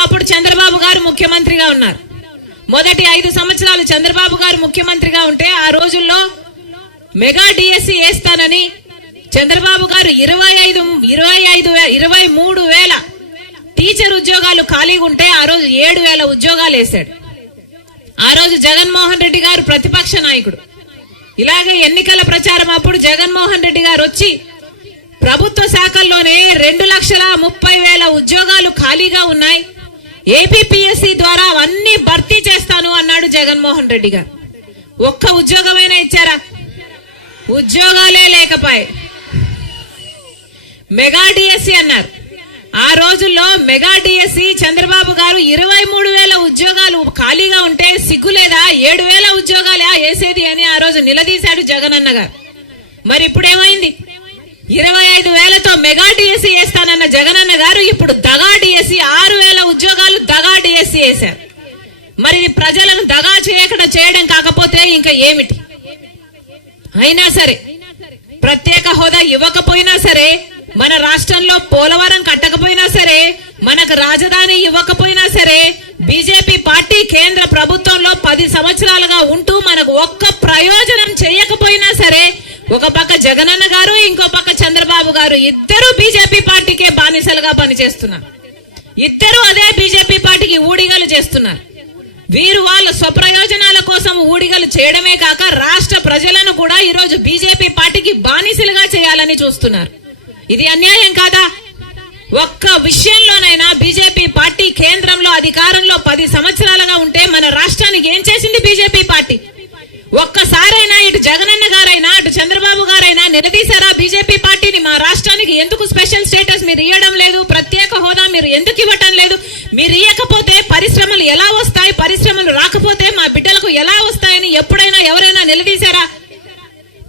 ఒకప్పుడు చంద్రబాబు గారు ముఖ్యమంత్రిగా ఉన్నారు. మొదటి 5 సంవత్సరాలు చంద్రబాబు గారు ముఖ్యమంత్రిగా ఉంటే ఆ రోజుల్లో మెగా డిఎస్సి వేస్తానని చంద్రబాబు గారు 23,000 టీచర్ ఉద్యోగాలు ఖాళీగా ఉంటే ఆ రోజు 7,000 ఉద్యోగాలు వేశాడు. ఆ రోజు జగన్మోహన్ రెడ్డి గారు ప్రతిపక్ష నాయకుడు. ఇలాగే ఎన్నికల ప్రచారం అప్పుడు జగన్మోహన్ రెడ్డి గారు వచ్చి ప్రభుత్వ శాఖల్లోనే 2,30,000 ఉద్యోగాలు ఖాళీగా ఉన్నాయి, ఏపీపీఎస్సీ ద్వారా అవన్నీ భర్తీ చేస్తాను అన్నాడు జగన్మోహన్ రెడ్డి గారు. ఒక్క ఉద్యోగమైనా ఇచ్చారా? ఉద్యోగాలే లేకపోయి మెగా డిఎస్సి అన్నారు. ఆ రోజుల్లో మెగా డిఎస్సి చంద్రబాబు గారు 23,000 ఉద్యోగాలు ఖాళీగా ఉంటే సిగ్గులేదా 7,000 ఉద్యోగాలు వేసేది అని ఆ రోజు నిలదీశాడు జగనన్న గారు. మరి ఇప్పుడేమైంది? 25,000తో మెగా డిఎస్సి వేస్తానన్న జగనన్న గారు ఇప్పుడు దగా డిఎస్సి 6,000 ఉద్యోగాలు దగా డిఎస్సి వేశారు. మరి ప్రజలను దగా చేయడం కాకపోతే ఇంకా ఏమిటి? అయినా సరే ప్రత్యేక హోదా ఇవ్వకపోయినా సరే, మన రాష్ట్రంలో పోలవరం కట్టకపోయినా సరే, మనకు రాజధాని ఇవ్వకపోయినా సరే, బీజేపీ పార్టీ కేంద్ర ప్రభుత్వంలో 10 సంవత్సరాలుగా ఉంటూ మనకు ఒక్క ప్రయోజనం చేయకపోయినా సరే, ఒక పక్క జగనన్న గారు, ఇంకో పక్క చంద్రబాబు గారు ఇద్దరు బీజేపీ పార్టీకే బానిసలుగా పనిచేస్తున్నారు. ఇద్దరు అదే బీజేపీ పార్టీకి ఊడిగలు చేస్తున్నారు. వీరు వాళ్ళ స్వప్రయోజనాల కోసం ఊడిగలు చేయడమే కాక రాష్ట్ర ప్రజలను కూడా ఈరోజు బీజేపీ పార్టీకి బానిసలుగా చేయాలని చూస్తున్నారు. ఇది అన్యాయం కాదా? ఒక్క విషయంలోనైనా బీజేపీ పార్టీ కేంద్రంలో అధికారంలో 10 సంవత్సరాలుగా ఉంటే మన రాష్ట్రానికి ఏం చేసింది బీజేపీ పార్టీ? ఒక్కసారైనా ఇటు జగనన్న గారైనా అటు చంద్రబాబు గారైనా నిలదీశారా బీజేపీ పార్టీని? మా రాష్ట్రానికి ఎందుకు స్పెషల్ స్టేటస్ మీరు ఇవ్వడం లేదు? ప్రత్యేక హోదా మీరు ఎందుకు ఇవ్వటం లేదు? మీరు ఇవ్వకపోతే పరిశ్రమలు ఎలా వస్తాయి? పరిశ్రమలు రాకపోతే మా బిడ్డలకు ఎలా వస్తాయని ఎప్పుడైనా ఎవరైనా నిలదీశారా?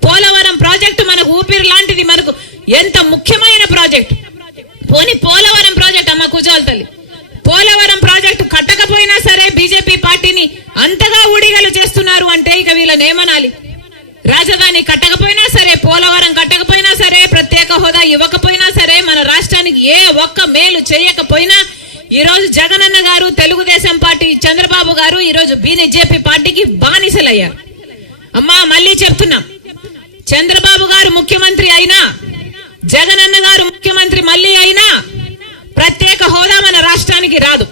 పోలవరం ప్రాజెక్టు మనకు ఊపిరి లాంటిది, మనకు ఎంత ముఖ్యమైన ప్రాజెక్టు. పోనీ పోలవరం ప్రాజెక్ట్ అమ్మ కూజోల తల్లి, పోలవరం ప్రాజెక్టు కట్టకపోయినా సరే బీజేపీ పార్టీని అంతగా ఊడిగలు చేస్తున్నారు అంటే ఇక వీళ్ళని ఏమనాలి? రాజధాని కట్టకపోయినా సరే, పోలవరం కట్టకపోయినా సరే, ప్రత్యేక హోదా ఇవ్వకపోయినా సరే, మన రాష్ట్రానికి ఏ ఒక్క మేలు చేయకపోయినా ఈరోజు జగనన్న గారు, తెలుగుదేశం పార్టీ చంద్రబాబు గారు ఈరోజు బీజేపీ పార్టీకి బానిసలయ్యారు. అమ్మా మళ్ళీ చెప్తున్నాం, చంద్రబాబు గారు ముఖ్యమంత్రి అయినా, జగనన్న గారు ముఖ్యమంత్రి మళ్ళీ అయినా ప్రత్యేక హోదా మన రాష్ట్రానికి రాదు.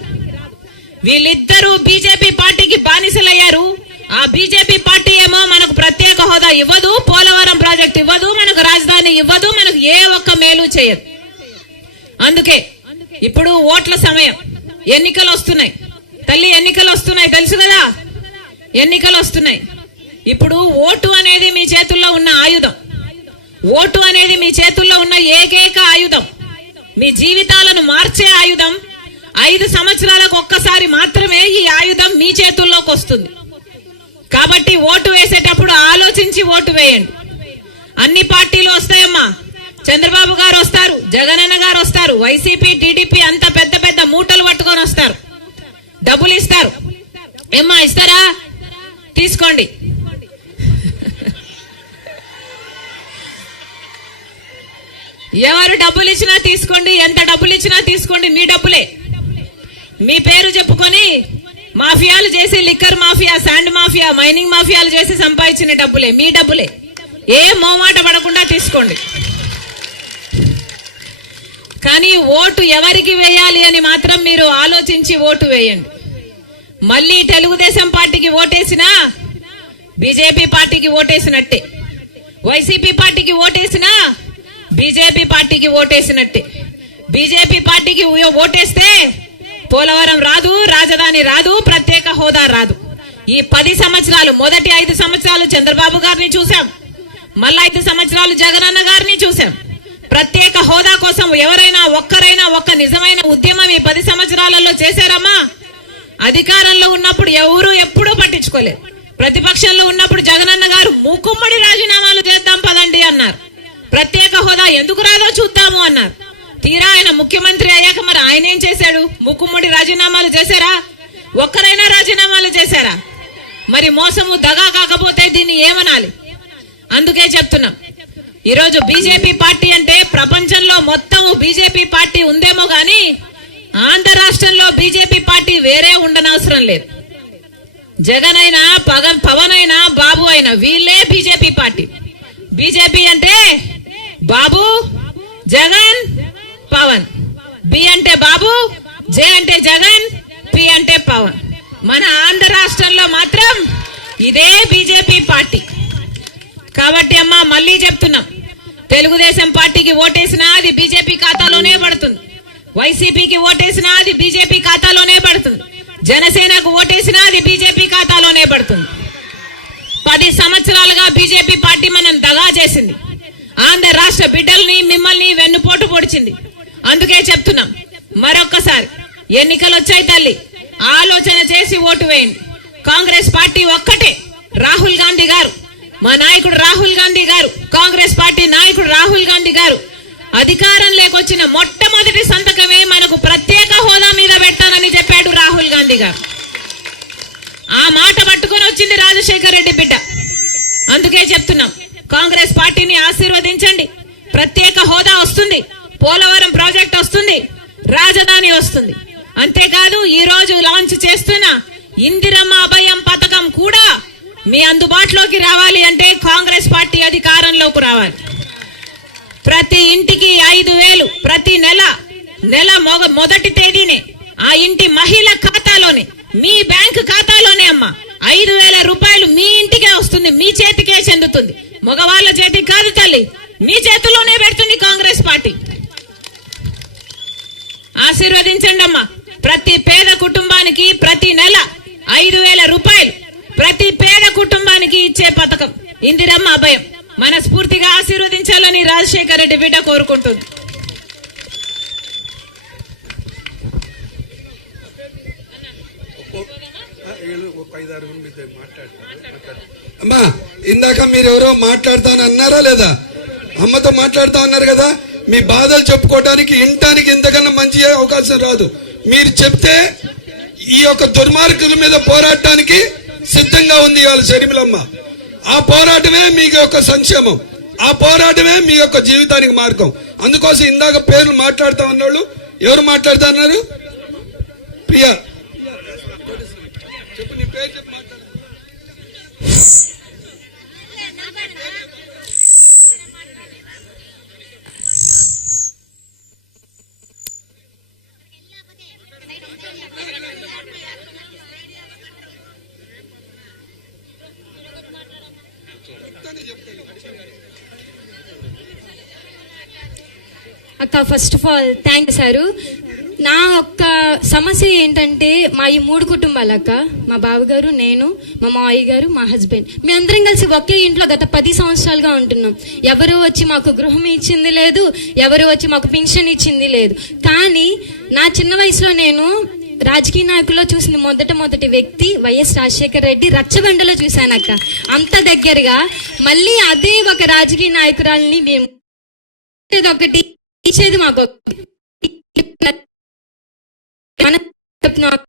వీళ్ళిద్దరూ బీజేపీ పార్టీకి బానిసలయ్యారు. ఆ బీజేపీ పార్టీ ఏమో మనకు ప్రత్యేక హోదా ఇవ్వదు, పోలవరం ప్రాజెక్ట్ ఇవ్వదు, మనకు రాజధాని ఇవ్వదు, మనకు ఏ ఒక్క మేలు చేయదు. అందుకే ఇప్పుడు ఓట్ల సమయం, ఎన్నికలు వస్తున్నాయి తల్లి, ఎన్నికలు వస్తున్నాయి తెలుసు కదా, ఎన్నికలు వస్తున్నాయి. ఇప్పుడు ఓటు అనేది మీ చేతుల్లో ఉన్న ఆయుధం. ఓటు అనేది మీ చేతుల్లో ఉన్న ఏకైక ఆయుధం, మీ జీవితాలను మార్చే ఆయుధం. 5 సంవత్సరాలకు ఒక్కసారి మాత్రమే ఈ ఆయుధం మీ చేతుల్లోకి వస్తుంది. కాబట్టి ఓటు వేసేటప్పుడు ఆలోచించి ఓటు వేయండి. అన్ని పార్టీలు వస్తాయమ్మా, చంద్రబాబు గారు వస్తారు, జగనన్న గారు వస్తారు, వైసీపీ టీడీపీ అంత పెద్ద పెద్ద మూటలు పట్టుకొని వస్తారు, డబ్బులు ఇస్తారు. ఏమ్మా ఇస్తారా? తీసుకోండి. ఎవరు డబ్బులు ఇచ్చినా తీసుకోండి, ఎంత డబ్బులు ఇచ్చినా తీసుకోండి, మీ డబ్బులే. మీ పేరు చెప్పుకొని మాఫియాలు చేసి, liquor mafia, sand mafia, mining మాఫియాలు చేసి సంపాదించిన డబ్బులే, మీ డబ్బులే. ఏ మోమాట పడకుండా తీసుకోండి. కానీ ఓటు ఎవరికి వేయాలి అని మాత్రం మీరు ఆలోచించి ఓటు వేయండి. మళ్ళీ తెలుగుదేశం పార్టీకి ఓటేసినా బీజేపీ పార్టీకి ఓటేసినట్టే, వైసీపీ పార్టీకి ఓటేసినా బీజేపీ పార్టీకి ఓటేసినట్టే. బీజేపీ పార్టీకి ఓటేస్తే పోలవరం రాదు, రాజధాని రాదు, ప్రత్యేక హోదా రాదు. ఈ 10 సంవత్సరాలు, మొదటి 5 సంవత్సరాలు చంద్రబాబు గారిని చూసాం, మళ్ళా 5 సంవత్సరాలు జగనన్న గారిని చూసాం. ప్రత్యేక హోదా కోసం ఎవరైనా ఒక్కరైనా ఒక్క నిజమైన ఉద్యమం ఈ 10 సంవత్సరాలలో చేశారమ్మా? అధికారంలో ఉన్నప్పుడు ఎవరు ఎప్పుడూ పట్టించుకోలేదు. ప్రతిపక్షంలో ఉన్నప్పుడు జగనన్న గారు మూకుమ్మడి రాజీనామాలు చేద్దాం పదండి అన్నారు. ప్రత్యేక హోదా ఎందుకు రాదో చూద్దాము అన్నారు. తీరా ఆయన ముఖ్యమంత్రి అయ్యాక మరి ఆయన ఏం చేశాడు? మూకుమ్మడి రాజీనామాలు చేశారా? ఒక్కరైనా రాజీనామాలు చేశారా? మరి మోసము దగా కాకపోతే దీన్ని ఏమనాలి? అందుకే చెప్తున్నాం, ఈరోజు బీజేపీ పార్టీ అంటే ప్రపంచంలో మొత్తం బీజేపీ పార్టీ ఉందేమో గాని ఆంధ్ర రాష్ట్రంలో బీజేపీ పార్టీ వేరే ఉండనవసరం లేదు. జగన్ అయినా పవన్ అయినా బాబు అయినా వీళ్ళే బీజేపీ పార్టీ. బీజేపీ అంటే బాబు, జగన్, పవన్. బి అంటే బాబు, జే అంటే జగన్, పి అంటే పవన్. మన ఆంధ్ర రాష్ట్రంలో మాత్రం ఇదే బీజేపీ పార్టీ. కాబట్టి అమ్మా మళ్ళీ చెప్తున్నాం, తెలుగుదేశం పార్టీకి ఓటేసినా అది బీజేపీ ఖాతాలోనే పడుతుంది, వైసీపీకి ఓటేసినా అది బీజేపీ ఖాతాలోనే పడుతుంది, జనసేనకు ఓటేసినా అది బీజేపీ ఖాతాలోనే పడుతుంది. 10 సంవత్సరాలుగా బీజేపీ పార్టీ మనం దగా చేసింది. ఆంధ్ర రాష్ట్ర బిడ్డల్ని మిమ్మల్ని వెన్నుపోటు పొడిచింది. అందుకే చెప్తున్నాం, మరొక్కసారి ఎన్నికలు వచ్చాయి తల్లి, ఆలోచన చేసి ఓటు వేయండి. కాంగ్రెస్ పార్టీ ఒక్కటే. రాహుల్ గాంధీ గారు, మా నాయకుడు రాహుల్ గాంధీ గారు, కాంగ్రెస్ పార్టీ నాయకుడు రాహుల్ గాంధీ గారు అధికారం లేకొచ్చిన మొట్టమొదటి సంతకమే మనకు ప్రత్యేక హోదా మీద పెట్టానని చెప్పాడు రాహుల్ గాంధీ గారు. ఆ మాట పట్టుకొని వచ్చింది రాజశేఖర్ రెడ్డి బిడ్డ. అందుకే చెప్తున్నాం, కాంగ్రెస్ పార్టీని ఆశీర్వదించండి. ప్రత్యేక హోదా వస్తుంది, పోలవరం ప్రాజెక్ట్ వస్తుంది, రాజధాని వస్తుంది. అంతేకాదు ఈ రోజు లాంచ్ చేస్తున్న ఇందిరమ్మ అభయం పథకం కూడా మీ అందుబాటులోకి రావాలి అంటే కాంగ్రెస్ పార్టీ అధికారంలోకి రావాలి. ప్రతి ఇంటికి 5,000 ప్రతి నెల మొదటి తేదీనే ఆ ఇంటి మహిళ ఖాతాలోనే, మీ బ్యాంకు ఖాతాలోనే అమ్మా 5,000 రూపాయలు మీ ఇంటికే వస్తుంది, మీ చేతికే చెందుతుంది. మగవాళ్ళ చేతికి కాదు తల్లి, మీ చేతిలోనే పెడుతుంది కాంగ్రెస్ పార్టీ. ఆశీర్వదించండి అమ్మా. ప్రతి పేద కుటుంబానికి ప్రతి నెల 5,000 రూపాయలు ప్రతి పేద కుటుంబానికి ఇచ్చే పథకం ఇందిరమ్మ అభయం. మనస్ఫూర్తిగా ఆశీర్వదించాలని రాజశేఖర్ రెడ్డి బిడ్డ కోరుకుంటుంది. అమ్మా ఇందాక మీరెవరో మాట్లాడతాను అన్నారా లేదా? అమ్మతో మాట్లాడుతా ఉన్నారు కదా. మీ బాధలు చెప్పుకోవడానికి ఇంటానికి ఇంతకన్నా మంచి అవకాశం రాదు. మీరు చెప్తే ఈ యొక్క దుర్మార్గుల మీద పోరాటానికి సిద్ధంగా ఉంది ఇవాళ షర్మిలమ్మ. ఆ పోరాటమే మీ యొక్క సంక్షేమం, ఆ పోరాటమే మీ యొక్క జీవితానికి మార్గం. అందుకోసం ఇందాక పేర్లు మాట్లాడుతా ఉన్నోళ్ళు ఎవరు మాట్లాడుతా ఉన్నారు? ప్రియా చెప్పు, నీ పేరు చెప్పు. అక్క first of all thank sir. నా యొక్క సమస్య ఏంటంటే మా ఈ 3 కుటుంబాలు అక్క, మా బావగారు, నేను, మా మావయ్య గారు, మా హస్బెండ్, మీ అందరం కలిసి ఒకే ఇంట్లో గత 10 సంవత్సరాలుగా ఉంటున్నాం. ఎవరు వచ్చి మాకు గృహం ఇచ్చింది లేదు, ఎవరు వచ్చి మాకు పెన్షన్ ఇచ్చింది లేదు. కానీ నా చిన్న వయసులో నేను రాజకీయ నాయకుల్లో చూసిన మొదటి వ్యక్తి వైఎస్ రాజశేఖర్ రెడ్డి రచ్చబండలో చూశానక్క. అంత దగ్గరగా మళ్ళీ అదే ఒక రాజకీయ నాయకురాలని మేము ఒకటి ఇచ్చేది మాకు